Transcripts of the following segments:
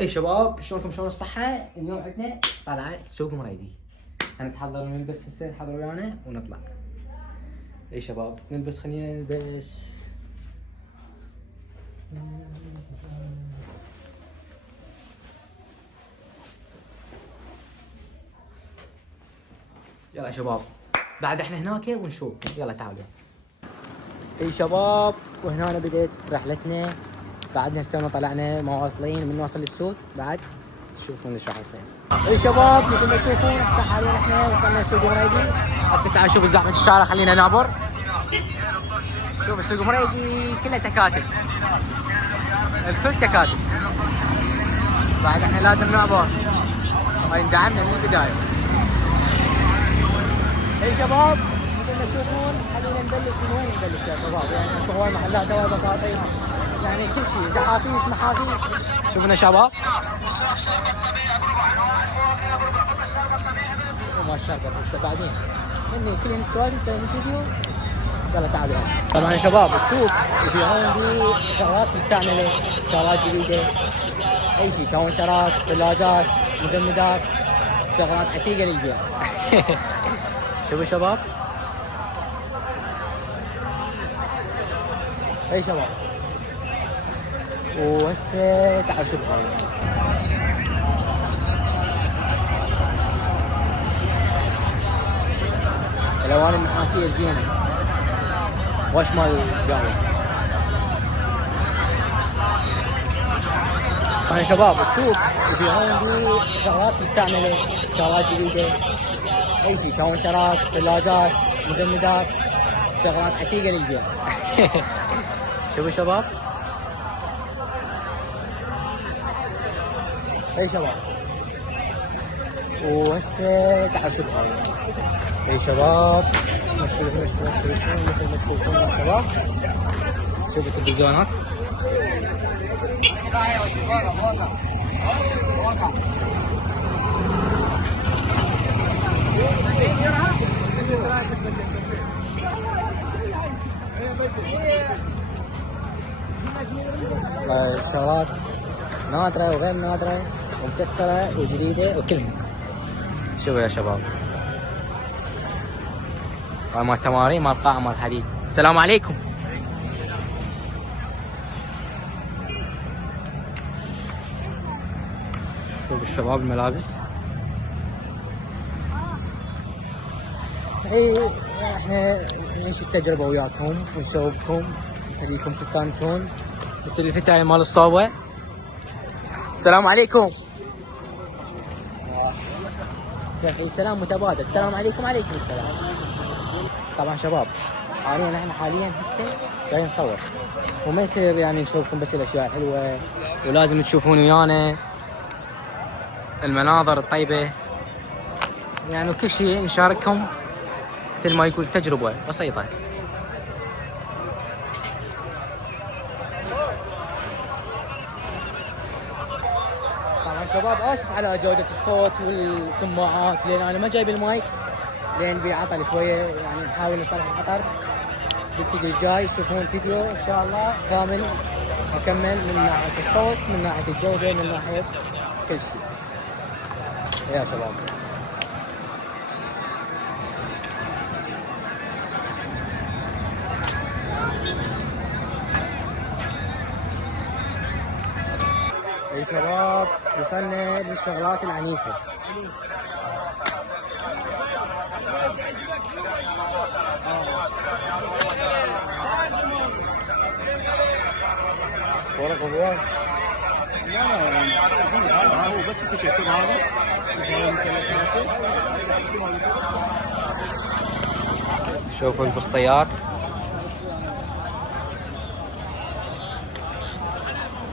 اي شباب شلونكم شلون الصحة؟ اليوم عندنا طلعة سوق مريدي. هنتحضر نلبس هسه حضروا ويانا ونطلع. اي شباب نلبس خلينا نلبس. يلا يا شباب بعد احنا هناك ونشوف. يلا تعالوا. اي شباب وهنا بديت رحلتنا. بعدنا هسه طلعنا ما واصلين من نوصل للسوق بعد تشوفون ايش راح يصير. اي شباب مثل ما تشوفون هسه حاليا احنا وصلنا السوق مريدي. هسه تعالوا شوفوا زحمة الشارع خلينا نعبر. شوف السوق مريدي كله تكاتك. الكل تكاتك. بعد احنا لازم نعبر. هاي ندعمنا من البداية. اي شباب مثل ما تشوفون خلينا نبلش من وين نبلش يا شباب؟ يعني اكو هواي محلات هواي بساطين. يعني كل شيء دحافيس محافيس. شوفنا شباب ما الشرطة هسه بعدين مني كلهم السؤال نسوي فيديو. يلا تعالوا. طبعا يا شباب السوق يبيعون بيه شغلات مستعملة شغلات جديدة اي شيء كاونترات ثلاجات مجمدات شغلات عتيقة للبيع. شوفوا شباب اي شباب وهسه تعالوا شوفوا الالوان النحاسيه زينه واش مال القهوه. طبعا يا شباب السوق يبيعون بيه شغلات مستعمله شغلات جديده اي شيء كاونترات ثلاجات مجمدات شغلات عتيقه للبيع. شوفوا شباب اي شباب وهسه تعالوا شوفوا اي شباب مثل ما تشوفون يا شباب. شوفوا التلفزيونات شغلات نادرة وغير نادرة ومكسرة وجديدة وكلها. شوفوا يا شباب هاي مال تمارين مال قاع مال حديد. السلام عليكم. شوفوا الشباب الملابس. اي احنا نعيش التجربة وياكم ونسوي بكم نخليكم تستانسون مثل الفتاة مال الصوبة. السلام عليكم. يا اخي سلام متبادل. السلام عليكم. عليكم السلام. طبعا شباب احنا حاليا هسه جاي نصور وما يصير يعني نشوفكم بس الاشياء الحلوه ولازم تشوفون ويانا المناظر الطيبه يعني وكل شيء نشارككم مثل ما يقول تجربه بسيطه. طبعا شباب اسف على جوده الصوت والسماعات لان انا ما جايب المايك لان بيعطل شويه يعني نحاول نصلح الخطر. بالفيديو الجاي تشوفون فيديو ان شاء الله كامل مكمل من ناحيه الصوت من ناحيه الجوده من ناحيه كل شيء يا شباب. يا شباب وصلنا للشغلات العنيفه. ورق ابواب لا هو بس التيشيرت هذا. شوفوا البسطيات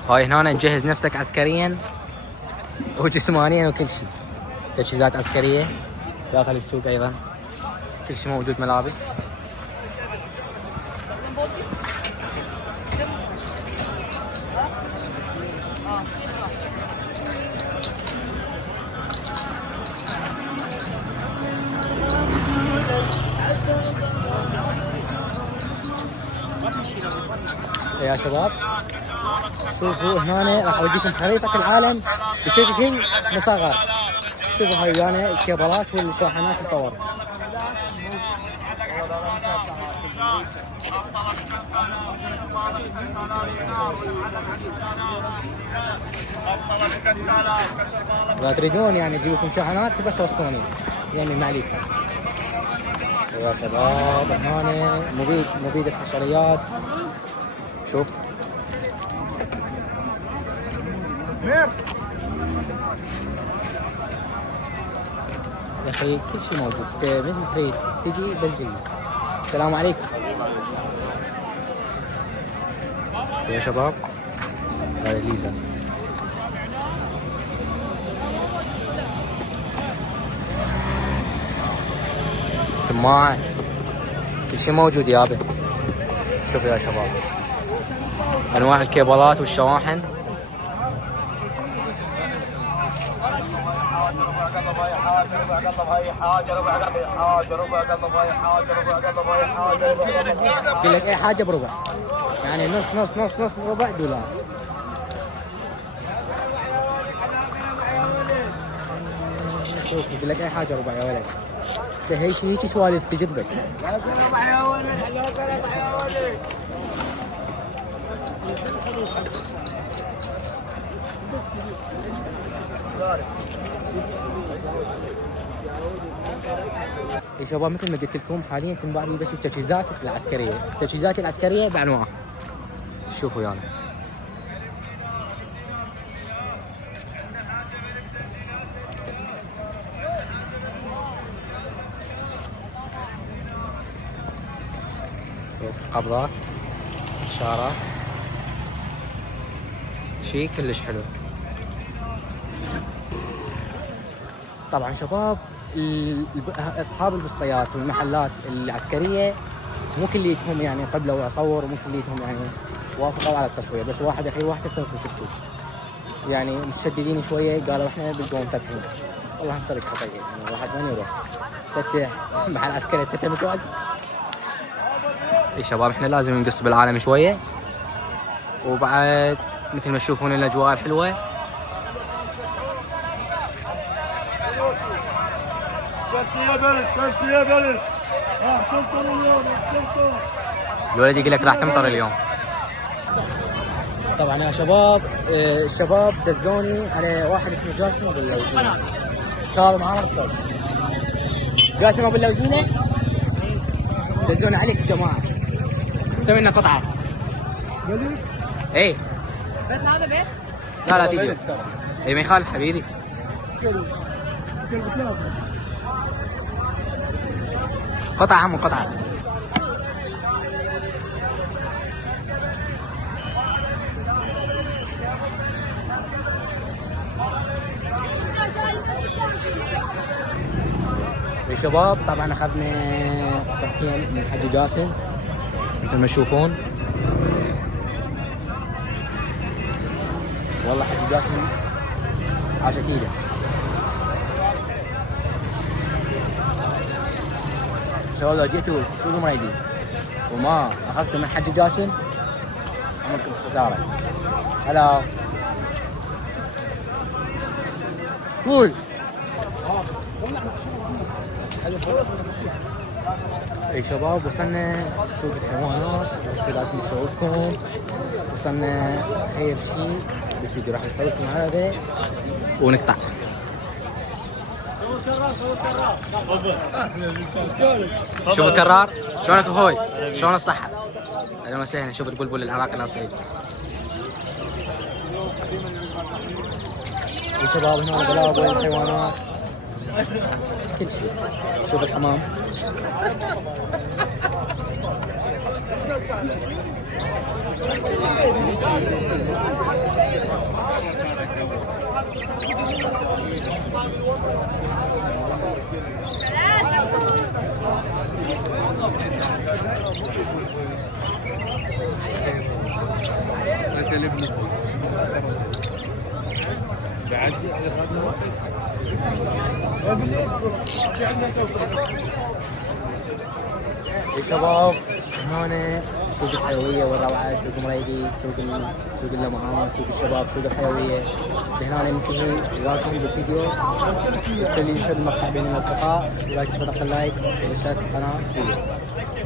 هاي هنا نجهز نفسك عسكريا وجسمانيا وكل شيء. تجهيزات عسكريه داخل السوق ايضا كل شيء موجود ملابس. يا شباب شوفوا هنا راح اوديكم خريطة العالم بشكل مصغر. شوفوا هاي ويانا الكيبلات والشاحنات الباور. اذا تريدون يعني تجيب لكم شاحنات بس وصوني يعني ما عليكم. يا شباب هنا مبيد الحشريات. شوف يا اخي كل شيء موجود. مثل تريد تجي بس جي. السلام عليكم يا شباب. هذا ليزر سماعة كل شيء موجود يابا. شوفوا يا شباب انواع الكيبلات والشواحن. يقول لك اي حاجه بربع يعني نص ربع دولار. شوف يقول لك اي حاجه ربع يا ولد. هيك سوالف تجذبك. يا شباب مثل ما قلت لكم حاليا تنباع لي بس التجهيزات العسكريه بانواعها. شوفوا يعني قبضات اشارات شيء كلش حلو. طبعا شباب اصحاب البسطيات والمحلات العسكريه مو كليتهم يعني قبلوا اصور ومو كليتهم يعني وافقوا على التصوير. بس واحد اخي واحد سويكم شفتوا يعني متشددين شويه قالوا احنا بدهم فتحين. والله نسرق خطيه يعني واحد وين يروح فتح محل عسكري ستة متوازي. يا شباب احنا لازم نقص بالعالم شويه. وبعد مثل ما تشوفون الاجواء الحلوه. شمسية بلد راح تمطر اليوم. الولد يقول لك راح تمطر اليوم. طبعا يا شباب الشباب دزوني على واحد اسمه جاسم ابو اللوزينه. كانوا معاه مركز جاسم ابو اللوزينه دزوني عليك يا جماعه. سوي لنا قطعه. ايه بيتنا هذا بيت؟ لا فيديو. اي ما يخالف حبيبي. قطعة عمو قطعة. يا شباب طبعا اخذنا تحكيم من الحاج جاسم مثل ما تشوفون. والله حاج جاسم عاش اكيده. شباب لو جيتوا تسوقوا ما يدي وما اخذتوا من حاج جاسم عملكم خساره. هلا قول. اي شباب وصلنا سوق الحيوانات. بس لازم نصوركم. وصلنا خير شيء بالفيديو راح نصوركم هذا ونقطع. شوف الكرار. شلونك اخوي؟ شلون الصحة؟ اهلا وسهلا. شوف البلبل العراقي الاصيل. يا شباب هنا الغلاب والحيوانات كل شيء. شوف الحمام. يا شباب هنا سوق الحيويه والروعه، سوق مريدي، سوق اللمعان، سوق الشباب، سوق الحيويه. هنا ننتهي. وياكم بالفيديو. الكل ينشر المقطع بين الاصدقاء، ولا تنسوا لايك واشتراك القناه. سي